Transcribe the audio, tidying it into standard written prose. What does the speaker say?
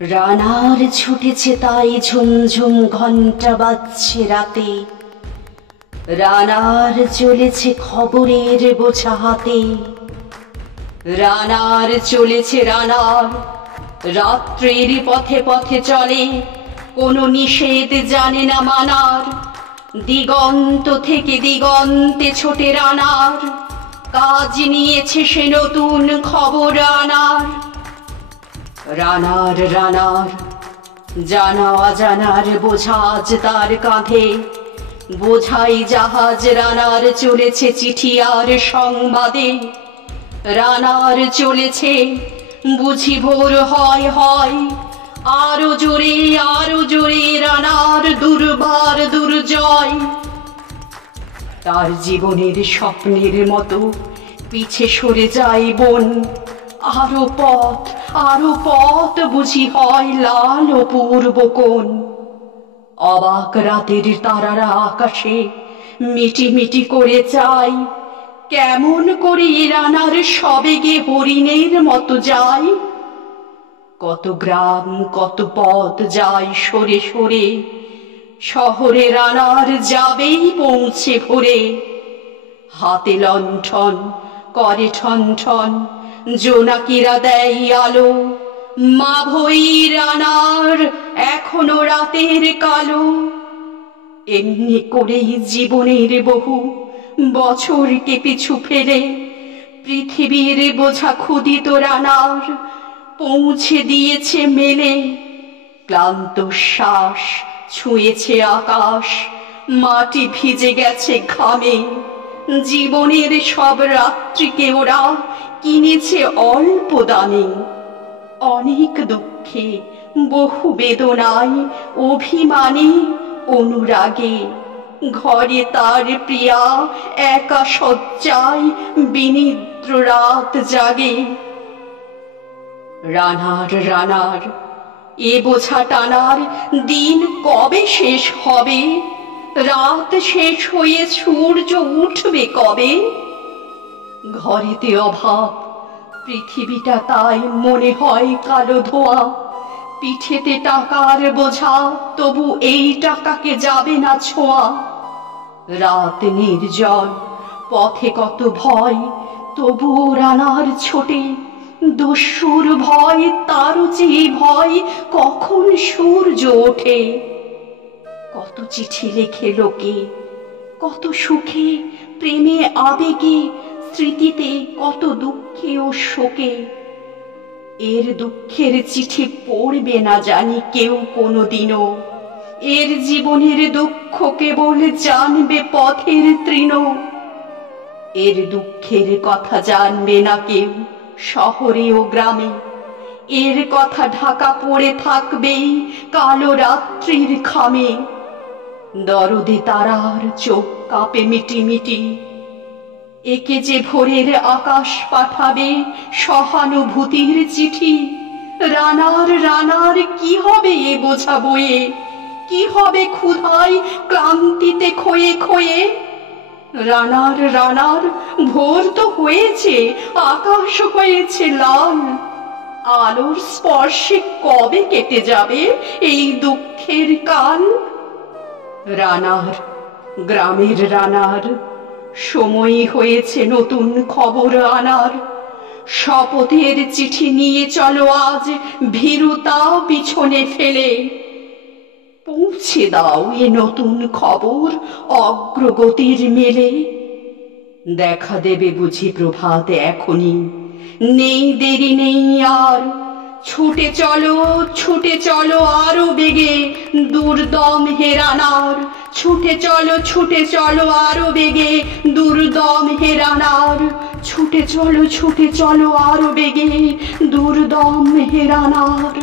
রানার ছুটেছে তাই ঝুমঝুম ঘণ্টা বাজছে রাতে, রানার চলেছে খবরের বোঝা হাতে। রানার চলেছে রানার রাত্রির পথে পথে চলে, কোনো নিষেধ জানে না মানার। দিগন্ত থেকে দিগন্তে ছোটে রানার, কাজ নিয়েছে সে নতুন খবর আনার। রানার রানার জানা অজানার বোঝা আজ তার কাঁধে, বোঝাই জাহাজ রানার চলেছে চিঠি আর সংবাদে। রানার চলেছে বুঝি ভোর হয় হয়, আরো জোরে রানার দুর্বার দুর্জয়। তার জীবনের স্বপ্নের মতো পিছে সরে যায় বন, আরো পথ বুঝি হয় লাল ও পূর্ব কোণ। অবাক রাতের তারারা আকাশে মিটি মিটি করে চায়, কেমন করে রানার সবেগে হরিণের মতো যায়। কত গ্রাম কত পথ যায় সরে সরে, শহরে রানার যাবেই পৌঁছে ভোরে। হাতে লণ্ঠন করে ঠন ঠন, জোনাকিরা দেয় আলো, মা ভই রানার এখনো রাতের কালো। এমনি করেই জীবনের বহু বছরকে পিছু ফেলে, পৃথিবীর বোঝা ক্ষুদিত রানার পৌঁছে দিয়েছে মেলে। ক্লান্ত শ্বাস ছুঁয়েছে আকাশ, মাটি ভিজে গেছে ঘামে। জীবনের সব রাত্রিকে ওরা কিনেছে অল্প দামে। অনেক দুঃখে বহু বেদনায় অভিমানে অনুরাগে, ঘরে তার প্রিয়া একা শয্যায় বিনিদ্র রাত জাগে। রানার রানার এ বোঝা টানার দিন কবে শেষ হবে? রাত শেষ হয়ে সূর্য উঠবে কবে? ঘরেতে অভাব, পৃথিবীটা তাই মনে হয় কালো ধোয়া। পিঠেতে টাকার বোঝা, তবু এই টাকাকে যাবে না ছোঁয়া। রাত নির্জন, পথে কত ভয়, তবু রানার ছোটে। দস্যুর ভয়, তারও চেয়ে ভয় কখন সূর্য ওঠে। কত চিঠি লেখে লোকে, কত সুখে প্রেমে আবেগে, স্মৃতিতে কত দুঃখে ও শোকে। এর দুঃখের চিঠি পড়বে না জানি কেউ কোনোদিনও, এর জীবনের দুঃখ কেবল জানবে পথের তৃণ। এর দুঃখের কথা জানবে না কেউ শহরে ও গ্রামে, এর কথা ঢাকা পড়ে থাকবেই কালো রাত্রির খামে। দরদে তারার চোখ কাঁপে মিটি মিটি, একে যে ভোরের আকাশ পাঠাবে সহানুভূতির চিঠি। রানার রানার কি হবে এ বোঝা বয়ে, কি হবে ক্ষুধায় ক্লান্তিতে ক্ষয়ে ক্ষয়ে। রানার রানার ভোর তো হয়েছে, আকাশ হয়েছে লাল। আলোর স্পর্শে কবে কেটে যাবে এই দুঃখের কাল? রানার গ্রামের রানার সময় হয়েছে নতুন খবর আনার। শপথের চিঠি নিয়ে চলো আজ ভীরুতা পিছনে ফেলে। পৌঁছে দাও এ নতুন খবর অগ্রগতির মেলে। দেখা দেবে বুঝি প্রভাত এখনই, নেই দেরি নেই আর। ছুটে চলো আরো বেগে, দুর্দম হে রানার। ছুটে চলো আরো বেগে, দুর্দম হে রানার। ছুটে চলো আরো বেগে, দুর্দম হে রানার।